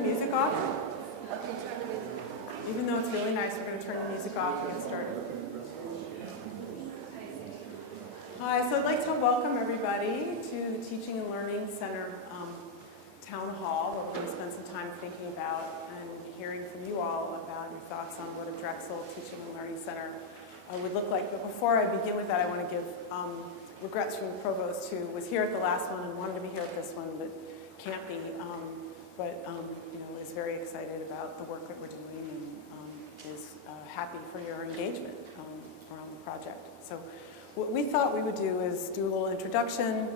the music off? Even though it's really nice, we're going to turn the music off and get started. Hi, so I'd like to welcome everybody to the Teaching and Learning Center Town Hall, where we're going to spend some time thinking about and hearing from you all about your thoughts on what a Drexel Teaching and Learning Center would look like. But before I begin with that, I want to give regrets from the provost, who was here at the last one and wanted to be here at this one, but can't be. But is very excited about the work that we're doing and is happy for your engagement around the project. So what we thought we would do is do a little introduction,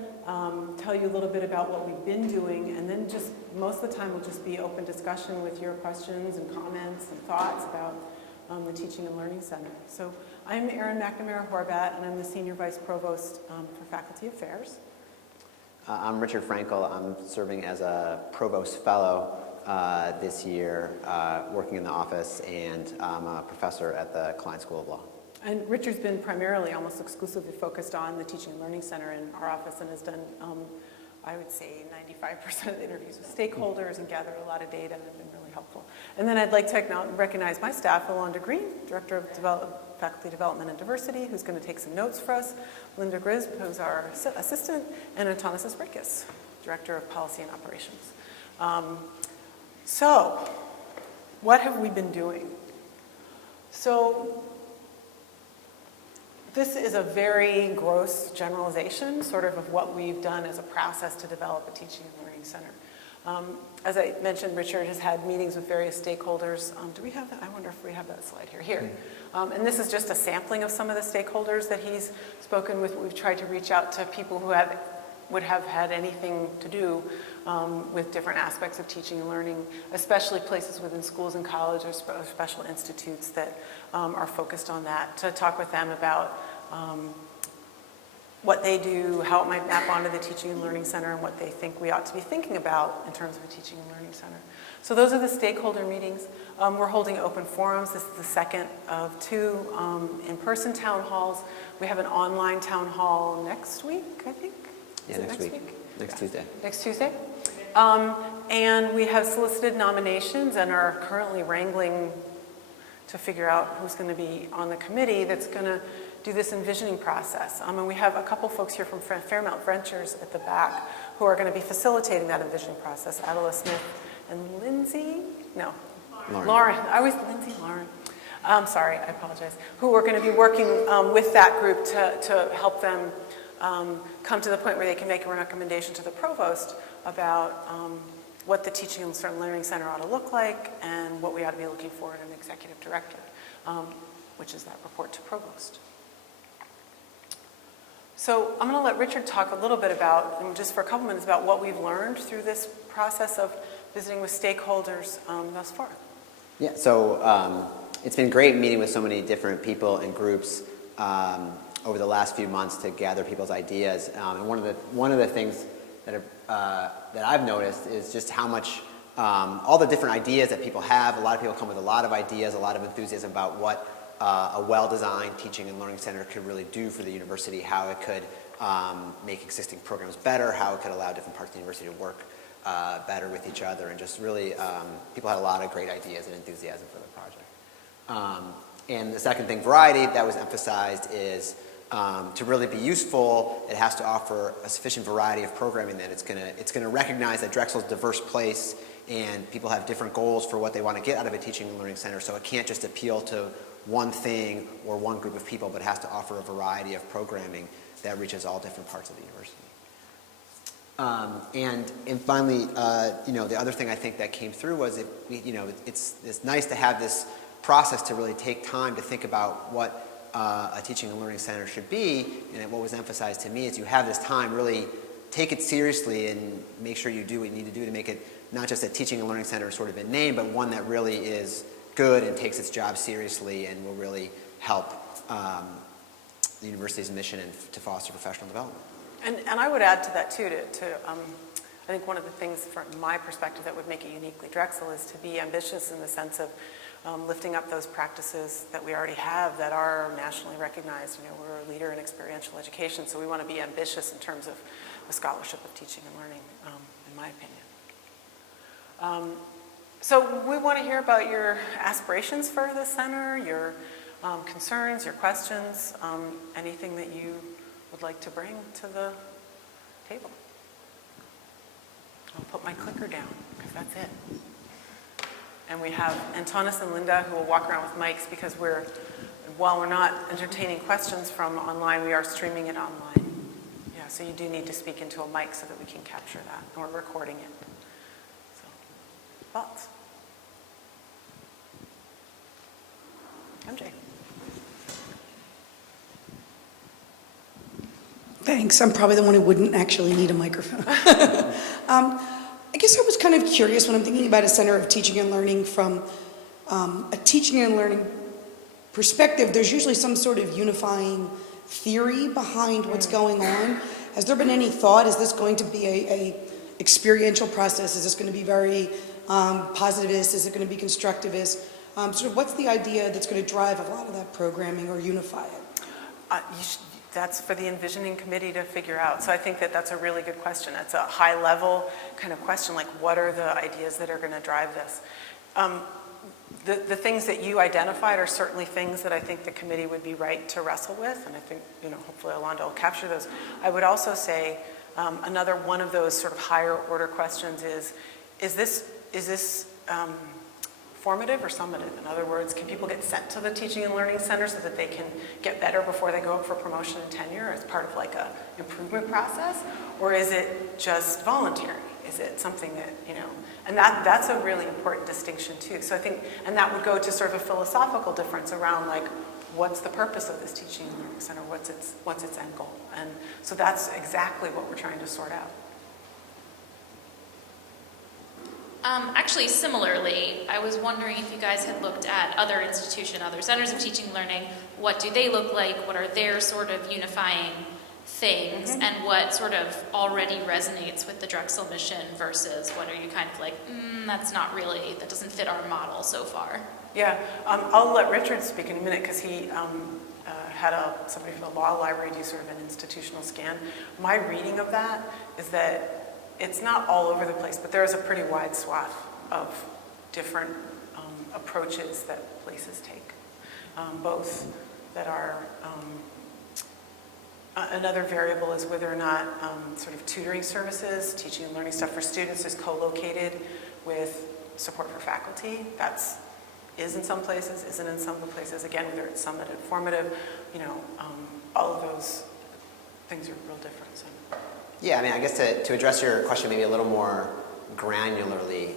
tell you a little bit about what we've been doing, and then just most of the time will just be open discussion with your questions and comments and thoughts about the Teaching and Learning Center. So I'm Erin McNamara Horvat, and I'm the Senior Vice Provost for Faculty Affairs. I'm Richard Frankel. I'm serving as a Provost Fellow this year, working in the office, and I'm a professor at the Klein School of Law. And Richard's been primarily, almost exclusively focused on the Teaching and Learning Center in our office and has done, I would say, 95% of the interviews with stakeholders and gathered a lot of data and have been really helpful. And then I'd like to recognize my staff, Alonda Green, Director of Faculty Development and Diversity, who's going to take some notes for us, Linda Grisp, who's our assistant, and Antonis Brickus, Director of Policy and Operations. So, what have we been doing? So, this is a very gross generalization, sort of what we've done as a process to develop a Teaching and Learning Center. As I mentioned, Richard has had meetings with various stakeholders. Do we have that? I wonder if we have that slide here. Here. And this is just a sampling of some of the stakeholders that he's spoken with. We've tried to reach out to people who would have had anything to do with different aspects of teaching and learning, especially places within schools and colleges or special institutes that are focused on that, to talk with them about what they do, how it might map onto the Teaching and Learning Center, and what they think we ought to be thinking about in terms of a Teaching and Learning Center. So those are the stakeholder meetings. We're holding open forums. This is the second of two in-person town halls. We have an online town hall next week, I think. Yeah, next week. Next Tuesday. Next Tuesday. And we have solicited nominations and are currently wrangling to figure out who's going to be on the committee that's going to do this envisioning process. And we have a couple folks here from Fairmount Ventures at the back who are going to be facilitating that envisioning process. Adela Smith and Lindsay? No. Lauren. I was Lindsay, Lauren. I'm sorry, I apologize. Who are going to be working with that group to help them come to the point where they can make a recommendation to the provost about what the Teaching and Learning Center ought to look like and what we ought to be looking for in an executive director, which is that report to provost. So I'm going to let Richard talk a little bit about, just for a couple minutes, about what we've learned through this process of visiting with stakeholders thus far. Yeah, so it's been great meeting with so many different people and groups over the last few months to gather people's ideas. And one of the things that I've noticed is just how much all the different ideas that people have. A lot of people come with a lot of ideas, a lot of enthusiasm about what a well-designed teaching and learning center could really do for the university, how it could make existing programs better, how it could allow different parts of the university to work better with each other, and just really people had a lot of great ideas and enthusiasm for the project. And the second thing, variety, that was emphasized is to really be useful, it has to offer a sufficient variety of programming that it's going to recognize that Drexel's a diverse place and people have different goals for what they want to get out of a teaching and learning center, so it can't just appeal to one thing or one group of people, but it has to offer a variety of programming that reaches all different parts of the university. And finally, the other thing I think that came through was it's nice to have this process to really take time to think about what a teaching and learning center should be, and what was emphasized to me is you have this time, really take it seriously and make sure you do what you need to do to make it not just a teaching and learning center sort of in name, but one that really is good and takes its job seriously and will really help the university's mission and to foster professional development. And I would add to that too, I think one of the things from my perspective that would make it uniquely Drexel is to be ambitious in the sense of lifting up those practices that we already have that are nationally recognized. We're a leader in experiential education, so we want to be ambitious in terms of the scholarship of teaching and learning, in my opinion. So we want to hear about your aspirations for the center, your concerns, your questions, anything that you would like to bring to the table. I'll put my clicker down because that's it. And we have Antonis and Linda who will walk around with mics because while we're not entertaining questions from online, we are streaming it online. Yeah, so you do need to speak into a mic so that we can capture that. And we're recording it. So, thoughts? MJ. Thanks. I'm probably the one who wouldn't actually need a microphone. I guess I was kind of curious when I'm thinking about a center of teaching and learning from a teaching and learning perspective. There's usually some sort of unifying theory behind what's going on. Has there been any thought? Is this going to be a experiential process? Is this going to be very positivist? Is it going to be constructivist? Sort of what's the idea that's going to drive a lot of that programming or unify it? That's for the envisioning committee to figure out. So I think that that's a really good question. It's a high level kind of question, like what are the ideas that are going to drive this? The things that you identified are certainly things that I think the committee would be right to wrestle with, and I think, hopefully Alonda will capture those. I would also say another one of those sort of higher order questions is this formative or summative? In other words, can people get sent to the teaching and learning center so that they can get better before they go up for promotion and tenure as part of like a improvement process? Or is it just voluntary? Is it something that, and that's a really important distinction too. So I think, and that would go to sort of a philosophical difference around like, what's the purpose of this teaching and learning center? What's its end goal? And so that's exactly what we're trying to sort out. Actually, similarly, I was wondering if you guys had looked at other centers of teaching and learning. What do they look like? What are their sort of unifying things? Mm-hmm. And what sort of already resonates with the Drexel mission versus what are you kind of like, that doesn't fit our model so far? Yeah, I'll let Richard speak in a minute because he had somebody from the law library do sort of an institutional scan. My reading of that is that it's not all over the place, but there is a pretty wide swath of different approaches that places take, both that are, another variable is whether or not sort of tutoring services, teaching and learning stuff for students is co-located with support for faculty. That's is in some places, isn't in some places. Again, whether it's summative, formative, all of those things are real different. So. Yeah, I mean, I guess to address your question maybe a little more granularly,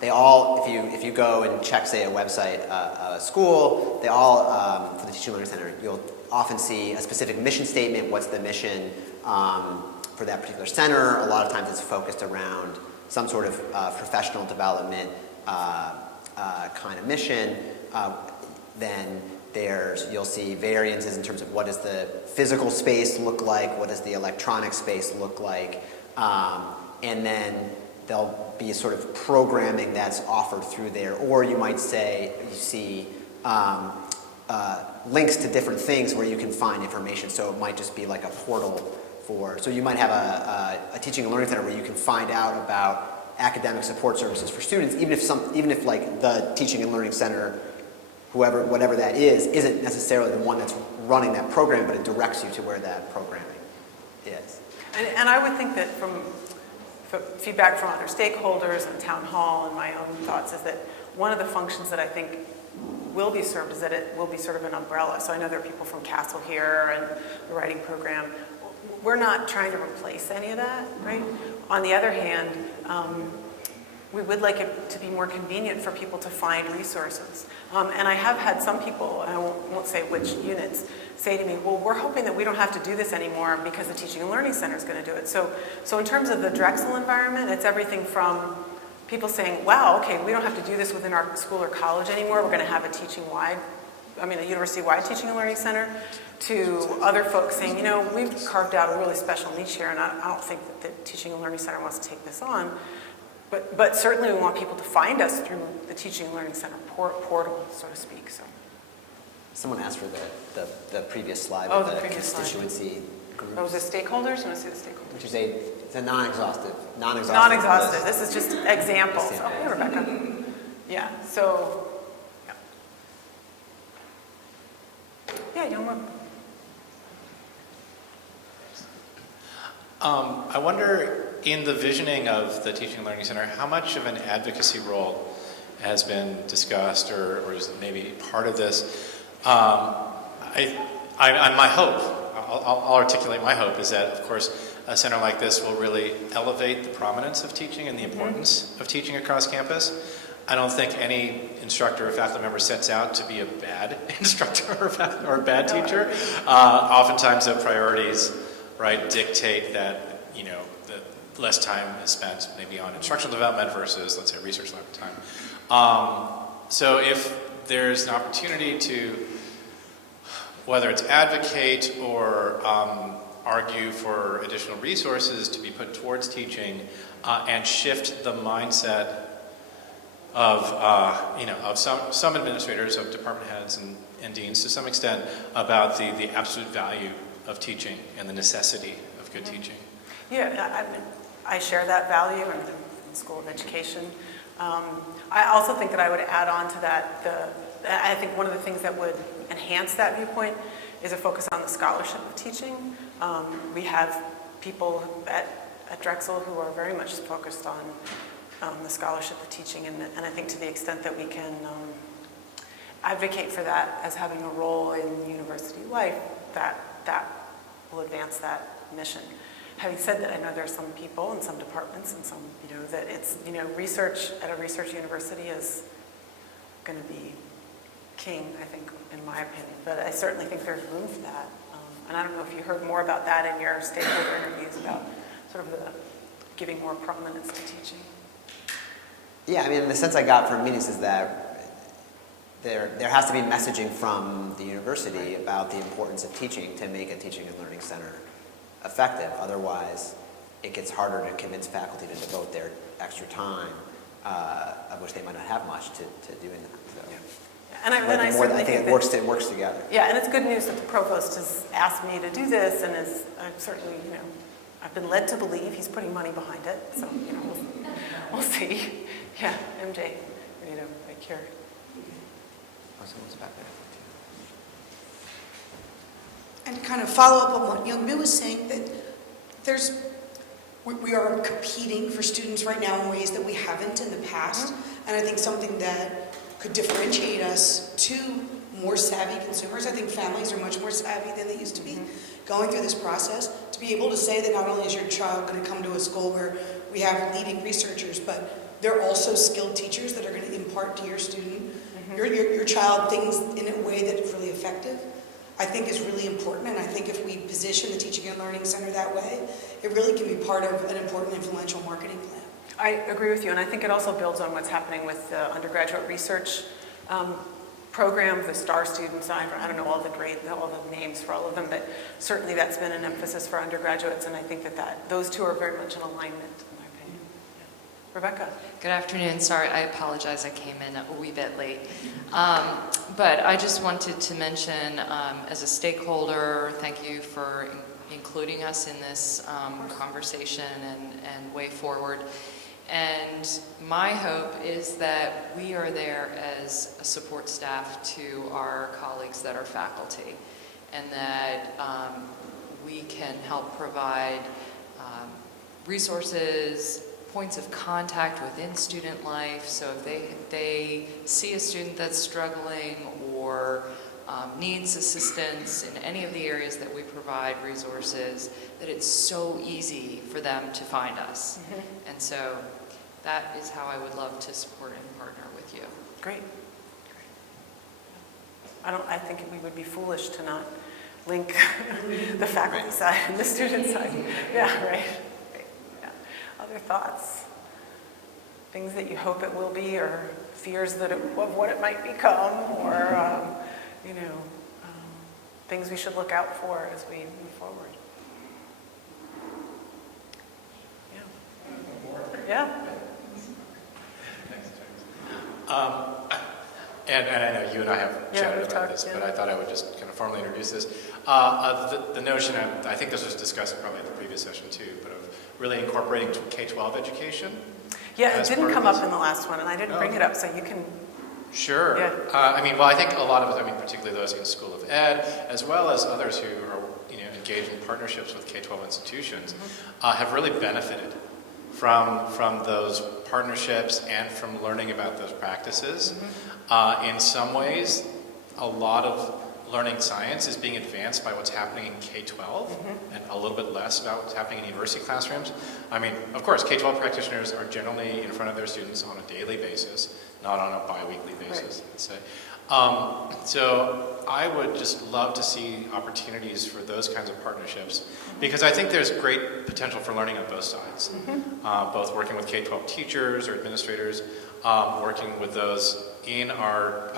they all, if you go and check, say, a website, a school, they all, for the Teaching and Learning Center, you'll often see a specific mission statement. What's the mission for that particular center? A lot of times it's focused around some sort of professional development kind of mission. Then you'll see variances in terms of what does the physical space look like, what does the electronic space look like, and then there'll be sort of programming that's offered through there. Or you might say you see links to different things where you can find information. So it might just be like a portal so you might have a teaching and learning center where you can find out about academic support services for students, even if like the teaching and learning center, whatever that is, isn't necessarily the one that's running that program, but it directs you to where that programming is. And I would think that from feedback from other stakeholders and town hall and my own thoughts is that one of the functions that I think will be served is that it will be sort of an umbrella. So I know there are people from Castle here and the writing program. We're not trying to replace any of that, right? On the other hand, we would like it to be more convenient for people to find resources. And I have had some people, and I won't say which units, say to me, well, we're hoping that we don't have to do this anymore because the Teaching and Learning Center is going to do it. So in terms of the Drexel environment, it's everything from people saying, wow, okay, we don't have to do this within our school or college anymore. We're going to have a university-wide Teaching and Learning Center, to other folks saying, we've carved out a really special niche here, and I don't think that the Teaching and Learning Center wants to take this on. But certainly we want people to find us through the Teaching and Learning Center portal, so to speak. So. Someone asked for the previous slide Oh, with the the previous constituency slide. groups. Oh, was it stakeholders? You want to see the stakeholders? Would you say It's a non-exhaustive. Non-exhaustive, list. this is just examples. Example. Oh, hey, Rebecca. Yeah, so, yeah, young woman. I wonder, in the visioning of the Teaching and Learning Center, how much of an advocacy role has been discussed, or is maybe part of this? My hope, I'll articulate my hope, is that, of course, a center like this will really elevate the prominence of teaching and the importance of teaching across campus. I don't think any instructor or faculty member sets out to be a bad instructor or a bad teacher. Oftentimes the priorities, right, dictate that, the less time is spent maybe on instructional development versus, let's say, research lab time. So if there's an opportunity to, whether it's advocate or argue for additional resources to be put towards teaching and shift the mindset of some administrators, of department heads and deans to some extent, about the absolute value of teaching and the necessity of good teaching. Yeah, I share that value in School of Education. I also think that I would add on to that, I think one of the things that would enhance that viewpoint is a focus on the scholarship of teaching. We have people at Drexel who are very much focused on the scholarship of teaching, and I think to the extent that we can advocate for that as having a role in university life, that will advance that mission. Having said that, I know there are some people in some departments and some, that it's, research at a research university is going to be king, I think, in my opinion. But I certainly think there's room for that. And I don't know if you heard more about that in your stakeholder interviews about sort of the giving more prominence to teaching. Yeah, I mean, the sense I got from meetings is that there has to be messaging from the university about the importance of teaching to make a teaching and learning center effective. Otherwise, it gets harder to convince faculty to devote their extra time, of which they might not have much, to doing that. So. Yeah. And I certainly think it works together. Yeah, and it's good news that the provost has asked me to do this, and I've certainly, I've been led to believe he's putting money behind it. So, we'll see. Yeah, MJ, right here. Oh, someone's back there. And to kind of follow up on what Young Bill was saying, that we are competing for students right now in ways that we haven't in the past. And I think something that could differentiate us to more savvy consumers. I think families are much more savvy than they used to be going through this process. To be able to say that not only is your child going to come to a school where we have leading researchers, but they're also skilled teachers that are going to impart to your student, your child, things in a way that is really effective, I think is really important. And I think if we position the Teaching and Learning Center that way, it really can be part of an important influential marketing plan. I agree with you, and I think it also builds on what's happening with the undergraduate research program, the STAR students. I don't know all the names for all of them, but certainly that's been an emphasis for undergraduates, and I think that those two are very much in alignment, in my opinion. Yeah. Rebecca. Good afternoon. Sorry, I apologize. I came in a wee bit late. But I just wanted to mention, as a stakeholder, thank you for including us in this conversation and way forward. And my hope is that we are there as a support staff to our colleagues that are faculty, and that we can help provide resources, points of contact within student life. So if they see a student that's struggling or needs assistance in any of the areas that we provide resources, that it's so easy for them to find us. And so that is how I would love to support and partner with you. Great. I think we would be foolish to not link the faculty side and the student side. Yeah, right. Yeah. Other thoughts? Things that you hope it will be, or fears of what it might become, or things we should look out for as we move forward. Yeah. And I know you and I have chatted about this, but I thought I would just kind of formally introduce this. The notion, I think this was discussed probably at the previous session too, but of really incorporating K-12 education. Yeah, it as didn't part of come up this. in the last one, and I didn't bring it up, so you can, Sure. Yeah. I think a lot of us, particularly those in School of Ed, as well as others who are, engaged in partnerships with K-12 institutions, have really benefited from those partnerships and from learning about those practices. In some ways, a lot of learning science is being advanced by what's happening in K-12 and a little bit less about what's happening in university classrooms. Of course, K-12 practitioners are generally in front of their students on a daily basis, not on a bi-weekly basis, let's say. So I would just love to see opportunities for those kinds of partnerships because I think there's great potential for learning on both sides, both working with K-12 teachers or administrators, working with those in our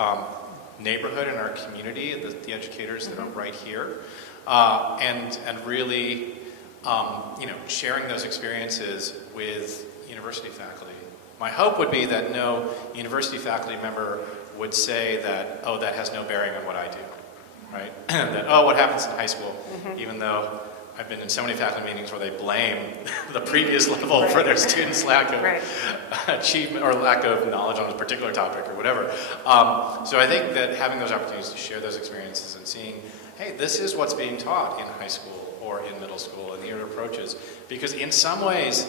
neighborhood and our community, the educators that are right here, and really, sharing those experiences with university faculty. My hope would be that no university faculty member would say that, oh, that has no bearing on what I do, right? That, oh, what happens in high school, even though I've been in so many faculty meetings where they blame the previous level for their students' lack of achievement or lack of knowledge on a particular topic or whatever. So I think that having those opportunities to share those experiences and seeing, hey, this is what's being taught in high school or in middle school and here are approaches. Because in some ways,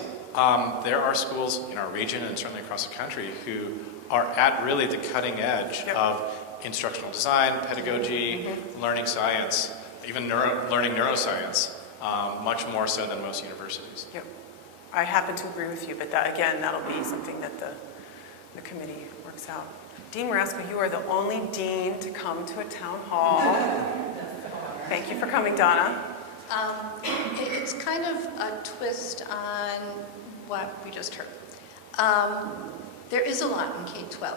there are schools in our region and certainly across the country who are at really the cutting edge of instructional design, pedagogy, learning science, even learning neuroscience. Much more so than most universities. Yep. I happen to agree with you, but that'll be something that the committee works out. Dean Marasco, you are the only dean to come to a town hall. Thank you for coming, Donna. It's kind of a twist on what we just heard. There is a lot in K-12,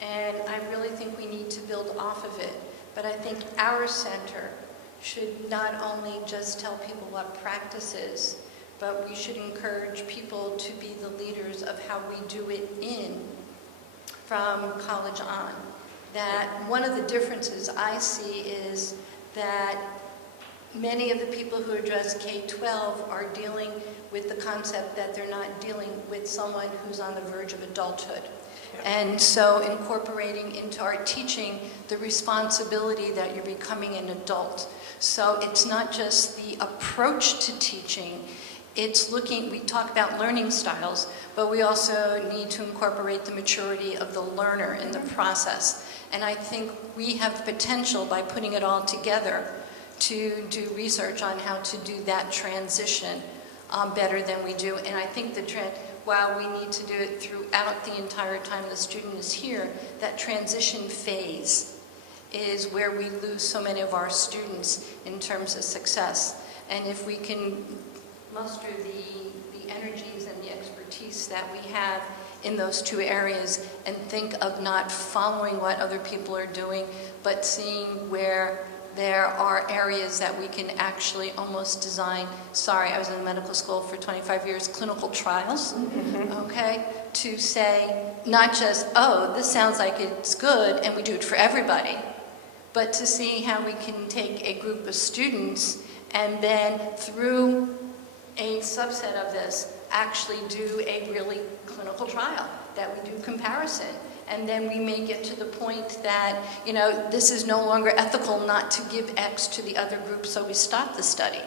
and I really think we need to build off of it, but I think our center should not only just tell people what practice is, but we should encourage people to be the leaders of how we do it from college on. That one of the differences I see is that many of the people who address K-12 are dealing with the concept that they're not dealing with someone who's on the verge of adulthood. And so incorporating into our teaching the responsibility that you're becoming an adult. So it's not just the approach to teaching, it's we talk about learning styles, but we also need to incorporate the maturity of the learner in the process. And I think we have potential by putting it all together to do research on how to do that transition better than we do. And I think while we need to do it throughout the entire time the student is here, that transition phase is where we lose so many of our students in terms of success. And if we can muster the energies and the expertise that we have in those two areas and think of not following what other people are doing, but seeing where there are areas that we can actually almost design, I was in medical school for 25 years, clinical trials, okay, to say not just, oh, this sounds like it's good and we do it for everybody, but to see how we can take a group of students and then through a subset of this actually do a really clinical trial, that we do comparison. And then we may get to the point that, this is no longer ethical not to give X to the other group, so we stop the study.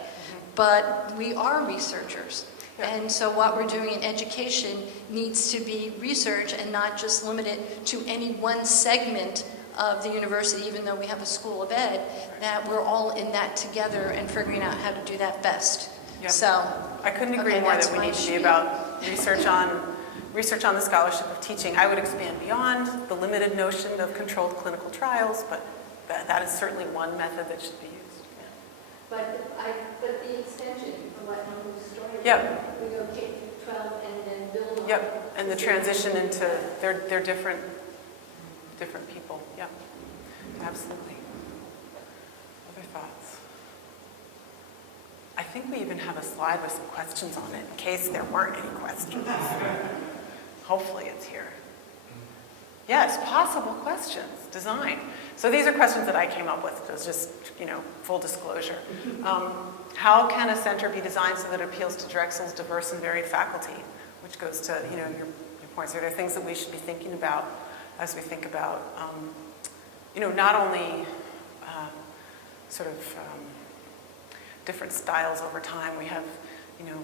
But we are researchers. And so what we're doing in education needs to be research and not just limited to any one segment of the university, even though we have a school of ed, that we're all in that together and figuring out how to do that best. Yep. So I couldn't agree more that we need to be about research on the scholarship of teaching. I would expand beyond the limited notion of controlled clinical trials, but that is certainly one method that should be used. But the extension of what Emily's story was, Yep. we go K-12 and then build on. Yep, and the transition into they're different people. Yep, absolutely. Other thoughts? I think we even have a slide with some questions on it in case there weren't any questions. Hopefully it's here. Yes, possible questions, design. So these are questions that I came up with, it was just, full disclosure. How can a center be designed so that it appeals to Drexel's diverse and varied faculty? Which goes to, your points. Are there things that we should be thinking about as we think about, not only different styles over time. We have,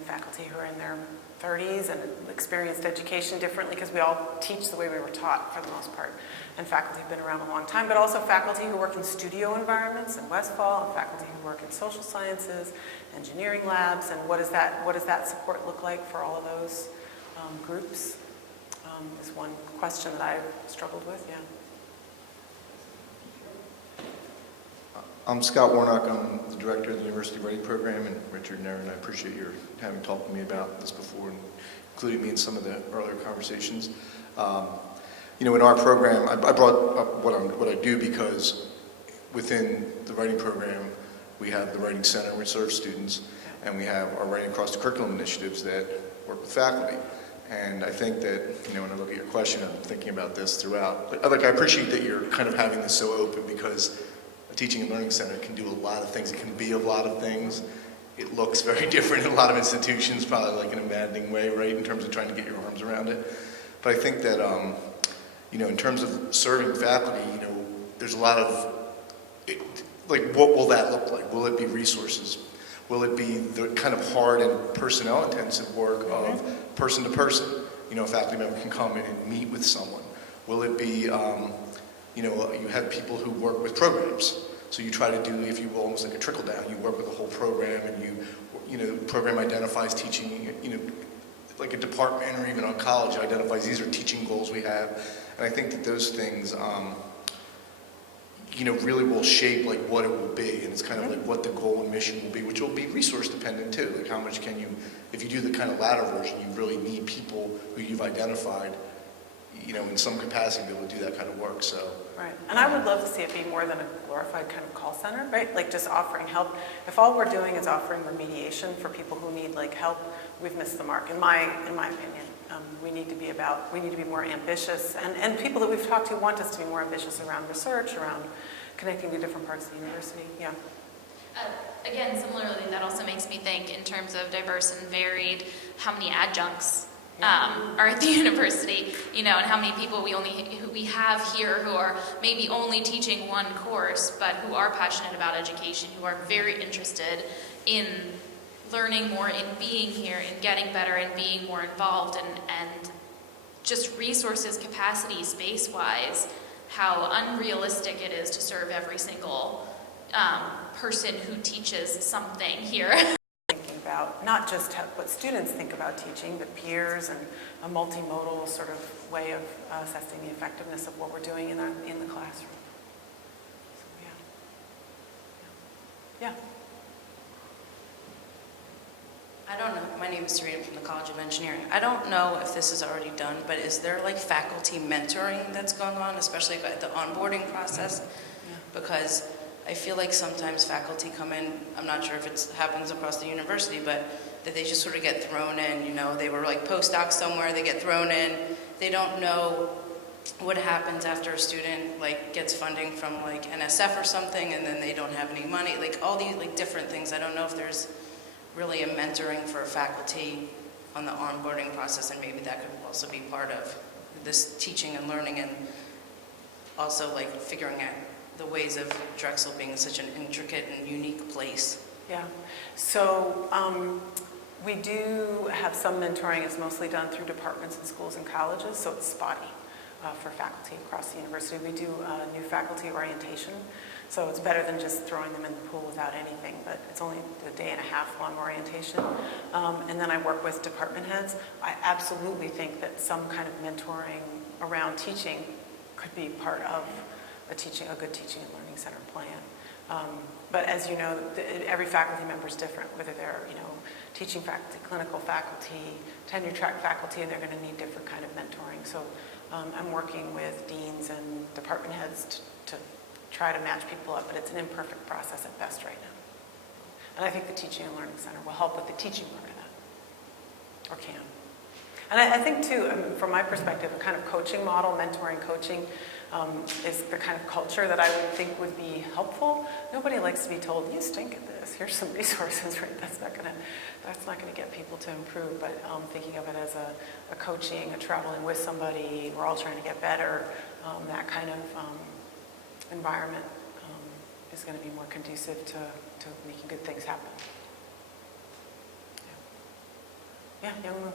faculty who are in their 30s and experienced education differently because we all teach the way we were taught for the most part. And faculty have been around a long time, but also faculty who work in studio environments in Westfall, and faculty who work in social sciences, engineering labs, and what does that support look like for all of those groups? Is one question that I've struggled with, yeah. I'm Scott Warnock. I'm the director of the University Writing Program, and Richard and Erin, I appreciate your having talked to me about this before and including me in some of the earlier conversations. In our program, I brought up what I do because within the writing program, we have the Writing Center, which serves students, and we have our Writing Across the Curriculum initiatives that work with faculty. And I think that, when I look at your question, I'm thinking about this throughout. But I appreciate that you're kind of having this so open because Teaching and Learning Center can do a lot of things. It can be a lot of things. It looks very different in a lot of institutions, probably like in a maddening way, right, in terms of trying to get your arms around it. But I think that, in terms of serving faculty, there's a lot of, what will that look like? Will it be resources? Will it be the kind of hard and personnel-intensive work of person to person? A faculty member can come in and meet with someone. Will it be, you have people who work with programs. So you try to do, if you will, almost like a trickle down. You work with a whole program and program identifies teaching, like a department or even a college identifies these are teaching goals we have. And I think that those things, really will shape like what it will be. And it's kind of like what the goal and mission will be, which will be resource dependent too. Like how much can you, if you do the kind of latter version, you really need people who you've identified, in some capacity to be able to do that kind of work, so. Right, and I would love to see it be more than a glorified kind of call center, right? Like just offering help. If all we're doing is offering remediation for people who need help, we've missed the mark, in my opinion. We need to be more ambitious, and people that we've talked to want us to be more ambitious around research, around connecting to different parts of the university, yeah. Again, similarly, that also makes me think in terms of diverse and varied, how many adjuncts are at the university, and how many people who we have here who are maybe only teaching one course, but who are passionate about education, who are very interested in learning more, in being here, in getting better, and being more involved, and just resources, capacity, space-wise, how unrealistic it is to serve every single person who teaches something here. About not just what students think about teaching, but peers and a multimodal sort of way of assessing the effectiveness of what we're doing in the classroom. So, yeah. I don't know. My name is Serena from the College of Engineering. I don't know if this is already done, but is there faculty mentoring that's going on, especially at the onboarding process? Yeah. Because I feel like sometimes faculty come in, I'm not sure if it happens across the university, but that they just sort of get thrown in, they were postdocs somewhere, they get thrown in, they don't know what happens after a student gets funding from NSF or something, and then they don't have any money, all these different things. I don't know if there's really a mentoring for faculty on the onboarding process, and maybe that could also be part of this teaching and learning, and also figuring out the ways of Drexel being such an intricate and unique place. Yeah, so we do have some mentoring. It's mostly done through departments and schools and colleges, so it's spotty for faculty across the university. We do new faculty orientation, so it's better than just throwing them in the pool without anything, but it's only a day and a half long orientation. And then I work with department heads. I absolutely think that some kind of mentoring around teaching could be part of a good teaching and learning center plan. But as you know, every faculty member is different, whether they're, teaching faculty, clinical faculty, tenure track faculty, and they're going to need different kind of mentoring. So I'm working with deans and department heads to try to match people up, but it's an imperfect process at best right now. And I think the Teaching and Learning Center will help with the teaching part of that, or can. And I think too, from my perspective, a kind of coaching model, mentoring coaching, is the kind of culture that I would think would be helpful. Nobody likes to be told, you stink at this, here's some resources, right? That's not gonna get people to improve, but thinking of it as a coaching, a traveling with somebody, we're all trying to get better, that kind of environment is gonna be more conducive to making good things happen. Yeah, young Lou.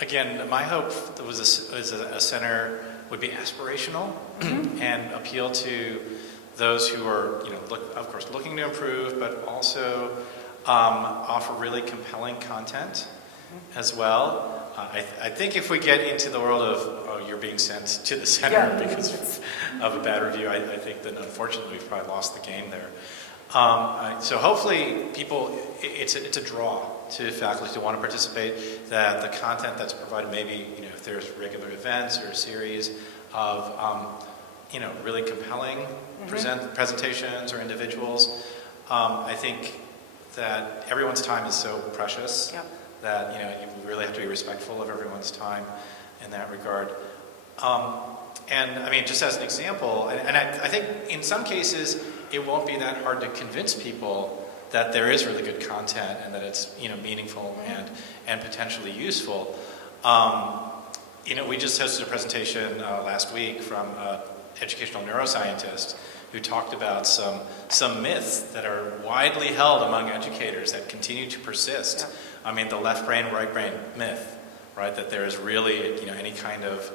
Again, my hope was a center would be aspirational and appeal to those who are, of course, looking to improve, but also offer really compelling content as well. I think if we get into the world of you're being sent to the center because of a bad review, I think that unfortunately we've probably lost the game there. So hopefully people, it's a draw to faculty to want to participate, that the content that's provided, maybe, if there's regular events or a series of, really compelling presentations or individuals. I think that everyone's time is so precious that, you really have to be respectful of everyone's time in that regard. And I mean, just as an example, and I think in some cases, it won't be that hard to convince people that there is really good content and that it's meaningful and potentially useful. We just hosted a presentation last week from an educational neuroscientist who talked about some myths that are widely held among educators that continue to persist. I mean, the left brain, right brain myth, right? That there is really any kind of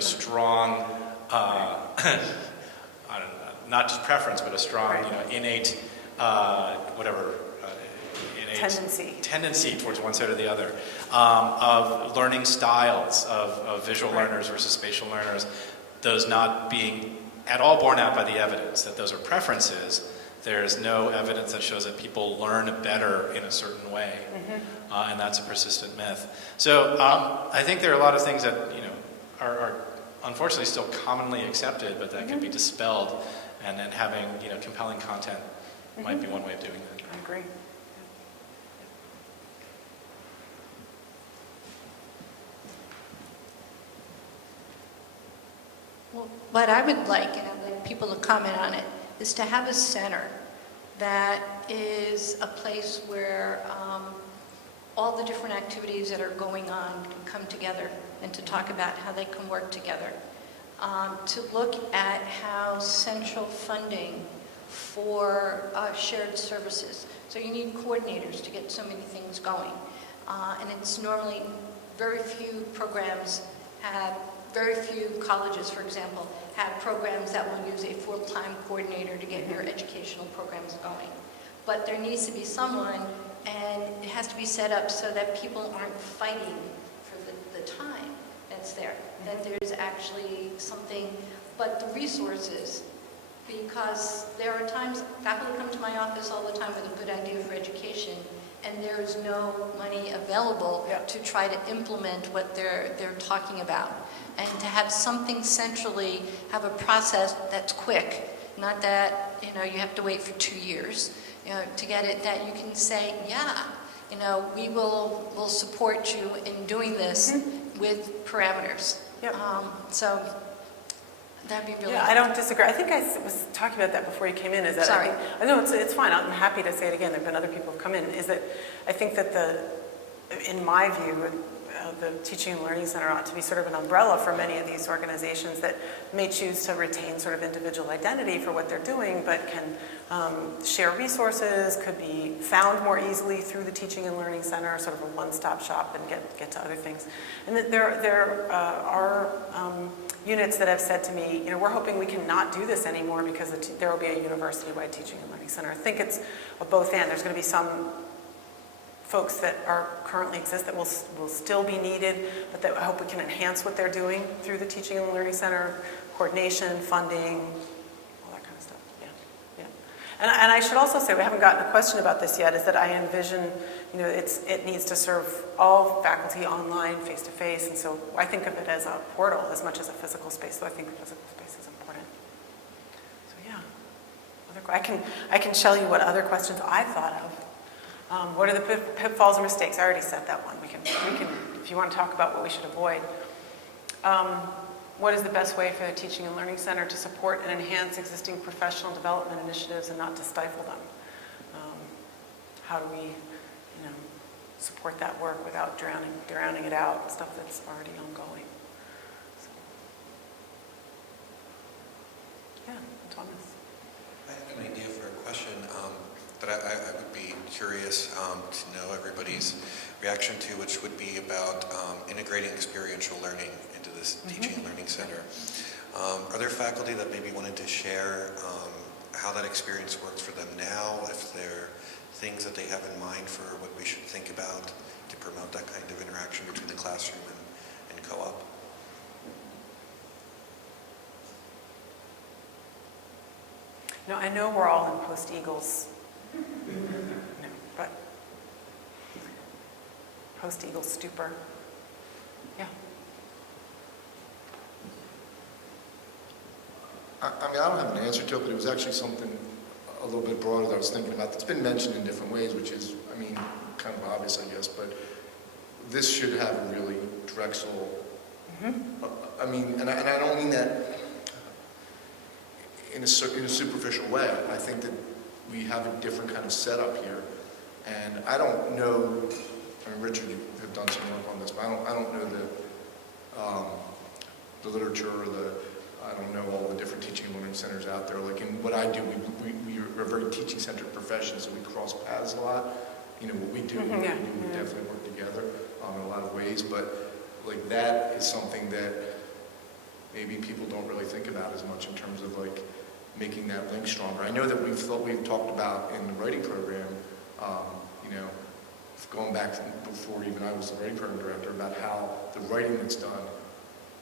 strong I don't know, not just preference, but a strong innate innate tendency towards one side or the other, of learning styles of visual learners versus spatial learners, those not being at all borne out by the evidence, that those are preferences. There's no evidence that shows that people learn better in a certain way, and that's a persistent myth. So I think there are a lot of things that are unfortunately still commonly accepted, but that can be dispelled, and then having compelling content might be one way of doing that. I agree. Well, what I would like, and I'd like people to comment on it, is to have a center that is a place where all the different activities that are going on can come together and to talk about how they can work together. To look at how central funding for shared services. So you need coordinators to get so many things going. And it's normally very few programs have, very few colleges, for example, have programs that will use a full-time coordinator to get your educational programs going. But there needs to be someone, and it has to be set up so that people aren't fighting for the time that's there, that there's actually something, but the resources, because there are times faculty come to my office all the time with a good idea for education, and there is no money available to try to implement what they're talking about. And to have something centrally, have a process that's quick, not that you have to wait for 2 years, to get it, that you can say, we will support you in doing this with parameters. So that'd be really. Yeah, I don't disagree. I think I was talking about that before you came in. Is that Sorry. I know it's fine. I'm happy to say it again. There've been other people who've come in. Is that I think that in my view, the Teaching and Learning Center ought to be sort of an umbrella for many of these organizations that may choose to retain sort of individual identity for what they're doing, but can share resources, could be found more easily through the Teaching and Learning Center, sort of a one-stop shop, and get to other things. And that there are units that have said to me, we're hoping we can not do this anymore because there will be a university-wide Teaching and Learning Center. I think it's a both and. There's going to be some folks that currently exist that will still be needed, but that I hope we can enhance what they're doing through the Teaching and Learning Center, coordination, funding, all that kind of stuff. Yeah. And I should also say, we haven't gotten a question about this yet, is that I envision, it needs to serve all faculty online, face-to-face, and so I think of it as a portal as much as a physical space, so I think physical space is important. So yeah, I can tell you what other questions I thought of. What are the pitfalls or mistakes? I already said that one. We can, if you want to talk about what we should avoid. What is the best way for the Teaching and Learning Center to support and enhance existing professional development initiatives and not to stifle them? How do we, support that work without drowning it out, stuff that's already ongoing? So, yeah, Thomas. I have an idea for a question that I would be curious to know everybody's reaction to, which would be about integrating experiential learning into this Teaching and Learning Center. Are there faculty that maybe wanted to share how that experience works for them now, if there are things that they have in mind for what we should think about to promote that kind of interaction between the classroom and co-op? No, I know we're all in post-Eagles, but post-Eagles stupor. Yeah. I mean, I don't have an answer to it, but it was actually something a little bit broader that I was thinking about that's been mentioned in different ways, which is, I mean, kind of obvious, I guess, but this should have a really Drexel, I mean, and I don't mean that in a superficial way. I think that we have a different kind of setup here, and I don't know, I mean, Richard, you have done some work on this, but I don't know the literature or I don't know all the different teaching and learning centers out there. Like in what I do, we're a very teaching centered profession, so we cross paths a lot. What we do, we definitely work together in a lot of ways, but like that is something that maybe people don't really think about as much in terms of like making that link stronger. I know that we've talked about in the writing program, going back before even I was the writing program director, about how the writing that's done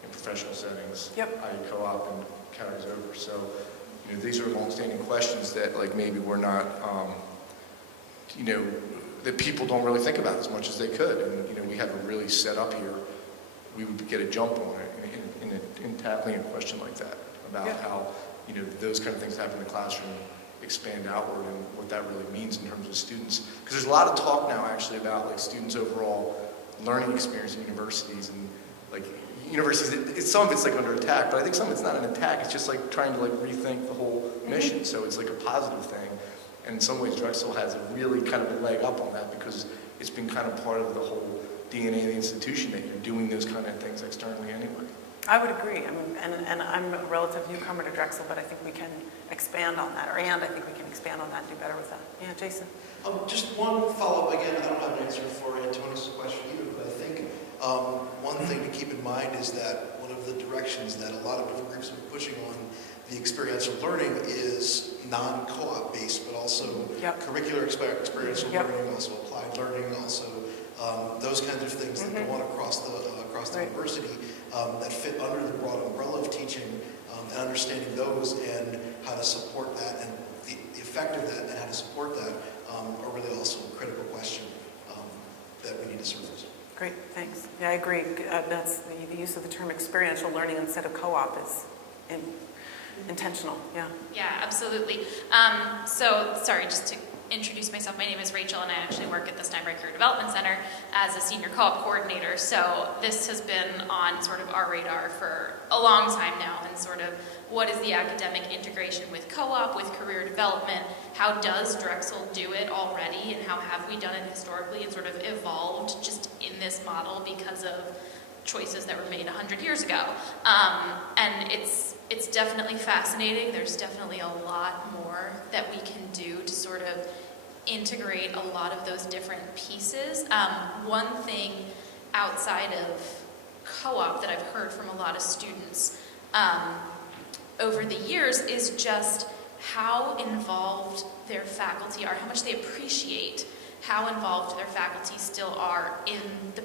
in professional settings, i.e. co-op, and carries over. So, these are long-standing questions that like maybe we're not, that people don't really think about as much as they could. And we have a really set up here. We would get a jump on it in tackling a question like that about how those kind of things happen in the classroom, expand outward, and what that really means in terms of students. Because there's a lot of talk now actually about like students' overall learning experience in universities, and like universities, some of it's like under attack, but I think some of it's not an attack. It's just like trying to like rethink the whole mission. So it's like a positive thing. And in some ways, Drexel has a really kind of a leg up on that because it's been kind of part of the whole DNA of the institution that you're doing those kind of things externally anyway. I would agree. And I'm a relative newcomer to Drexel, but I think we can expand on that, and I think we can expand on that and do better with that. Yeah, Jason? Just one follow-up. Again, I don't have an answer for Antonius' question either, but I think one thing to keep in mind is that one of the directions that a lot of different groups have been pushing on the experiential learning is non-co-op based, but also curricular experiential learning, also applied learning, also those kinds of things that go on across the university that fit under the broad umbrella of teaching, and understanding those and how to support that and the effect of that and how to support that are really also a critical question that we need to surface. Great, thanks. Yeah, I agree. That's the use of the term experiential learning instead of co-op is intentional. Yeah. Yeah, absolutely. So, sorry, just to introduce myself, my name is Rachel, and I actually work at the Steinberg Career Development Center as a senior co-op coordinator. So this has been on sort of our radar for a long time now, and sort of what is the academic integration with co-op, with career development, how does Drexel do it already, and how have we done it historically, and sort of evolved just in this model because of choices that were made 100 years ago. And it's definitely fascinating. There's definitely a lot more that we can do to sort of integrate a lot of those different pieces. One thing outside of co-op that I've heard from a lot of students over the years is just how involved their faculty are, how much they appreciate how involved their faculty still are in the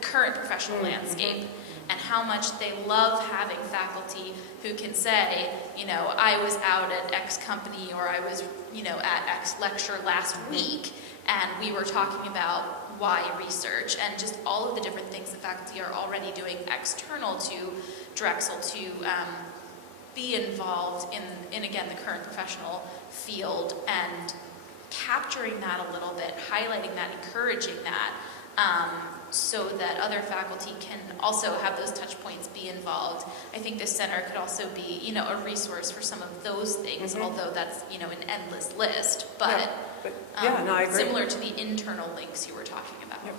current professional landscape, and how much they love having faculty who can say, I was out at X company, or I was, at X lecture last week, and we were talking about Y research, and just all of the different things the faculty are already doing external to Drexel to be involved in again, the current professional field, and capturing that a little bit, highlighting that, encouraging that, so that other faculty can also have those touch points, be involved. I think this center could also be, you know, a resource for some of those things, although that's, you know, an endless list, but, no, I agree. similar to the internal links you were talking about. Yep,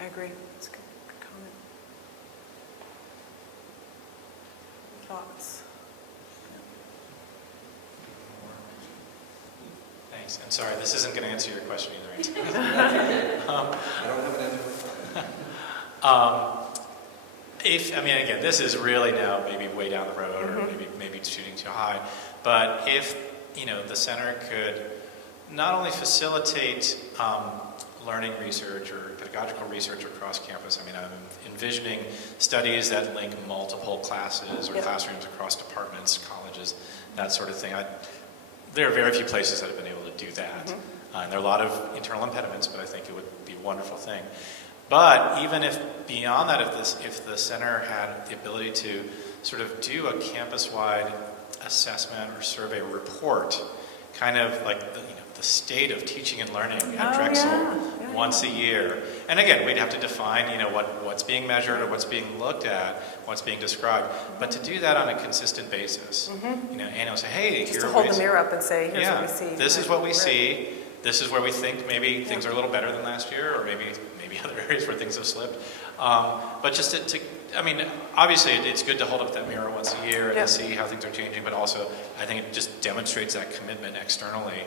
I agree. That's a good comment. Thoughts? Thanks. And sorry, this isn't going to answer your question either. I don't have an answer. I mean, again, this is really now maybe way down the road, or maybe shooting too high. But if, you know, the center could not only facilitate learning research or pedagogical research across campus. I mean, I'm envisioning studies that link multiple classes or classrooms across departments, colleges, that sort of thing. There are very few places that have been able to do that. And there are a lot of internal impediments, but I think it would be a wonderful thing. But even if beyond that, if the center had the ability to sort of do a campus-wide assessment or survey report, kind of like the state of teaching and learning at Drexel once a year. And again, we'd have to define, you know, what's being measured or what's being looked at, what's being described. But to do that on a consistent basis, you know, and say, hey, just to hold the mirror up and say, here's what we see. This is what we see. This is where we think maybe things are a little better than last year, or maybe other areas where things have slipped. But just to I mean, obviously it's good to hold up that mirror once a year and to see how things are changing, but also I think it just demonstrates that commitment externally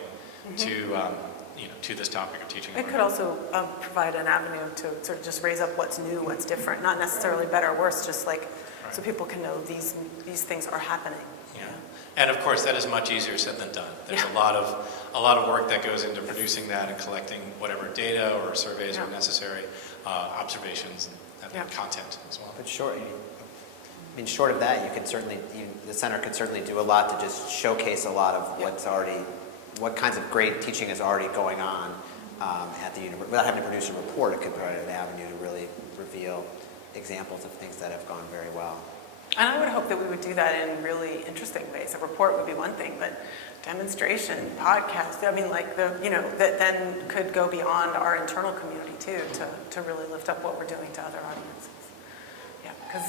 to, you know, to this topic of teaching and It learning. could also provide an avenue to sort of just raise up what's new, what's different, not necessarily better or worse, just like so people can know these things are happening. Yeah. And of course, that is much easier said than done. There's a lot of work that goes into producing that and collecting whatever data or surveys are necessary, observations and content as well. But short of that, you could certainly, the center could certainly do a lot to just showcase a lot of what kinds of great teaching is already going on at the university. Without having to produce a report, it could provide an avenue to really reveal examples of things that have gone very well. And I would hope that we would do that in really interesting ways. A report would be one thing, but demonstration, podcast, I mean, like that then could go beyond our internal community too, to really lift up what we're doing to other audiences. Yeah, because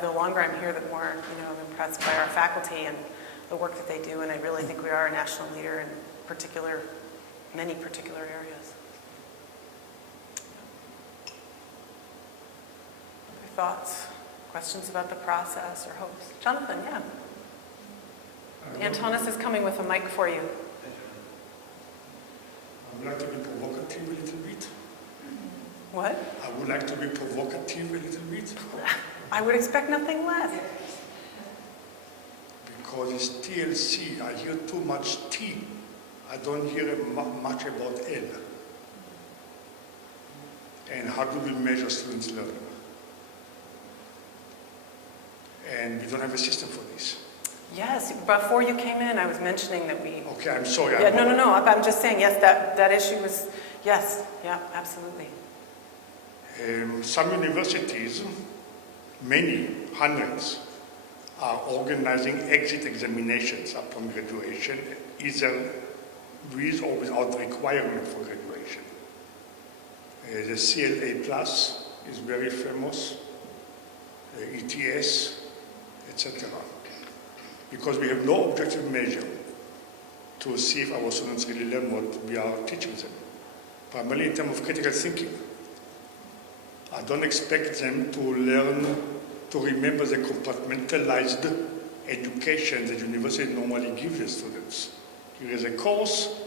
the longer I'm here, the more I'm impressed by our faculty and the work that they do, and I really think we are a national leader in many particular areas. Other thoughts? Questions about the process or hopes? Jonathan, Antonis is coming with a mic for you. I would like to be provocative a little bit. What? I would like to be provocative a little bit. I would expect nothing less. Because it's TLC, I hear too much T. I don't hear much about L. And how do we measure students' learning? And we don't have a system for this. Yes, before you came in, I was mentioning that we... Okay, I'm sorry. Yeah, no, I'm just saying, yes, that issue was, yes, yeah, absolutely. Some universities, many, hundreds, are organizing exit examinations upon graduation, either with or without requirement for graduation. The CLA Plus is very famous, ETS, etc. Because we have no objective measure to see if our students really learn what we are teaching them, primarily in terms of critical thinking. I don't expect them to learn to remember the compartmentalized education that university normally gives the students. Here is a course,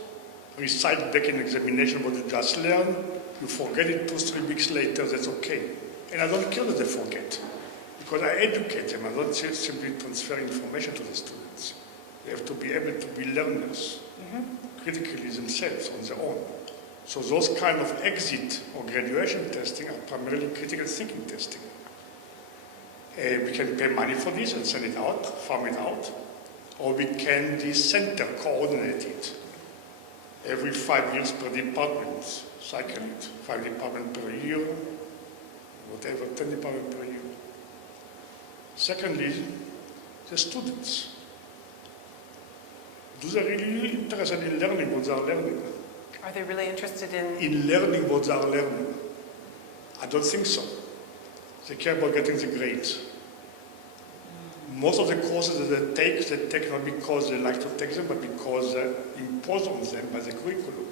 recite back in examination what you just learned, you forget it 2-3 weeks later, that's okay. And I don't care that they forget, because I educate them. I don't simply transfer information to the students. They have to be able to be learners, critically themselves on their own. So those kind of exit or graduation testing are primarily critical thinking testing. We can pay money for this and send it out, farm it out, or we can, the center, coordinate it. Every 5 years per department, cycle it. 5 departments per year, whatever, 10 departments per year. Secondly, the students. Do they really interested in learning what they are learning? Are they really interested in? In learning what they are learning? I don't think so. They care about getting the grades. Most of the courses that they take not because they like to take them, but because they're imposed on them by the curriculum.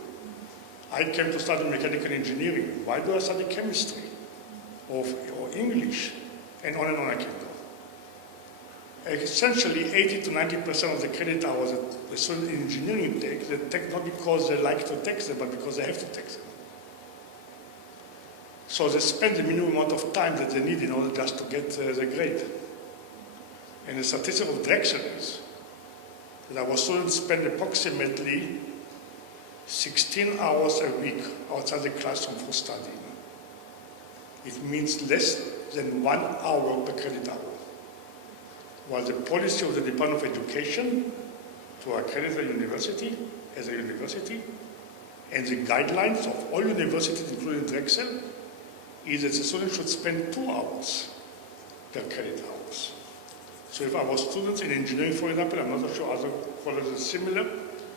I came to study mechanical engineering. Why do I study chemistry or English? And on I can go. Essentially, 80 to 90% of the credit hours that the students in engineering take, they take not because they like to take them, but because they have to take them. So they spend the minimum amount of time that they need in order just to get the grade. And the statistic of Drexel is that our students spend approximately 16 hours a week outside the classroom for studying. It means less than 1 hour per credit hour. While the policy of the Department of Education to accredit a university as a university and the guidelines of all universities, including Drexel, is that the student should spend 2 hours per credit hours. So if our students in engineering, for example, I'm not sure other colleges are similar,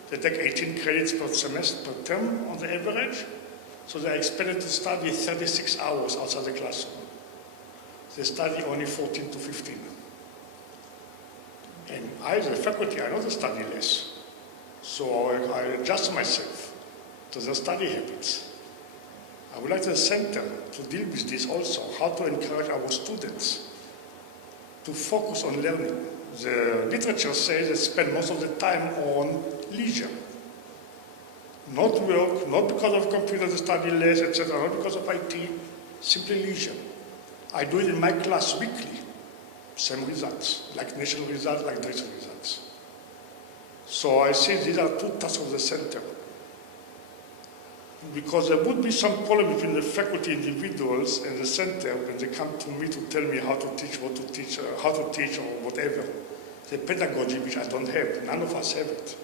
they take 18 credits per semester, per term on the average, so they are expected to study 36 hours outside the classroom. They study only 14 to 15. And I, as a faculty, I know they study less. So I adjust myself to their study habits. I would like the center to deal with this also, how to encourage our students to focus on learning. The literature says they spend most of the time on leisure. Not work, not because of computers, they study less, etc., not because of IT, simply leisure. I do it in my class weekly. Same results, like national results, like Drexel results. So I see these are two tasks of the center. Because there would be some problem between the faculty individuals and the center when they come to me to tell me how to teach, what to teach, how to teach or whatever. The pedagogy, which I don't have, none of us have it.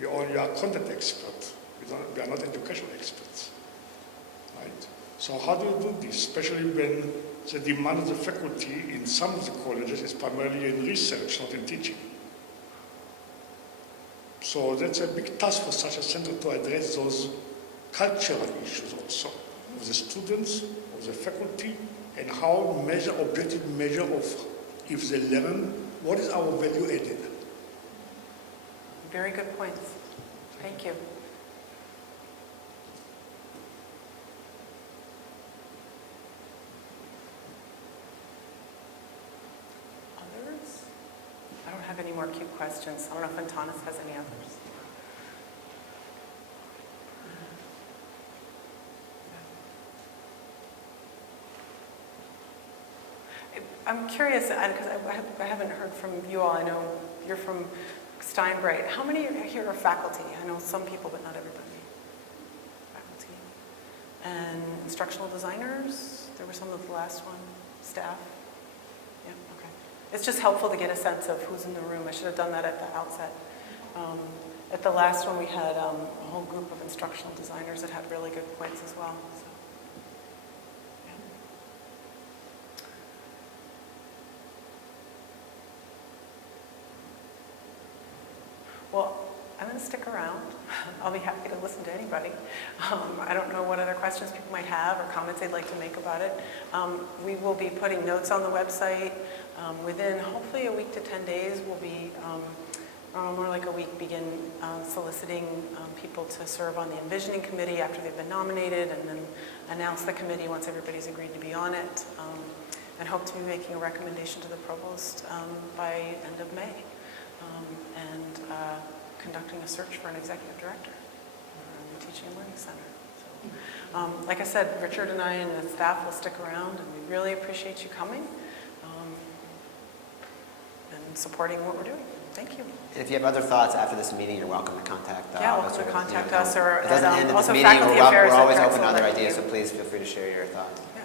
We are content experts. We are not educational experts. Right? So how do you do this, especially when the demand of the faculty in some of the colleges is primarily in research, not in teaching. So that's a big task for such a center to address those cultural issues also, of the students, of the faculty, and how objective measure of if they learn, what is our value added. Very good points. Thank you. Others? I don't have any more cute questions. I don't know if Antanas has any others. I'm curious, because I haven't heard from you all. I know you're from Steinbright. How many here are faculty? I know some people, but not everybody. Faculty. And instructional designers? There were some of the last one. Staff? Yeah, okay. It's just helpful to get a sense of who's in the room. I should have done that at the outset. At the last one, we had a whole group of instructional designers that had really good points as well. So. Well, I'm going to stick around. I'll be happy to listen to anybody. I don't know what other questions people might have or comments they'd like to make about it. We will be putting notes on the website. Within hopefully a week to 10 days, we'll be, more like a week, begin soliciting people to serve on the envisioning committee after they've been nominated, and then announce the committee once everybody's agreed to be on it, and hope to be making a recommendation to the provost by end of May. And conducting a search for an executive director in the Teaching and Learning Center. So, like I said, Richard and I and the staff will stick around, and we really appreciate you coming and supporting what we're doing. Thank you. And if you have other thoughts after this meeting, you're welcome to contact Yeah, us. welcome to contact us, or it doesn't end at this also meeting. faculty affairs We're always at open to other Drexel. ideas, so please feel free to share your thoughts. Yeah.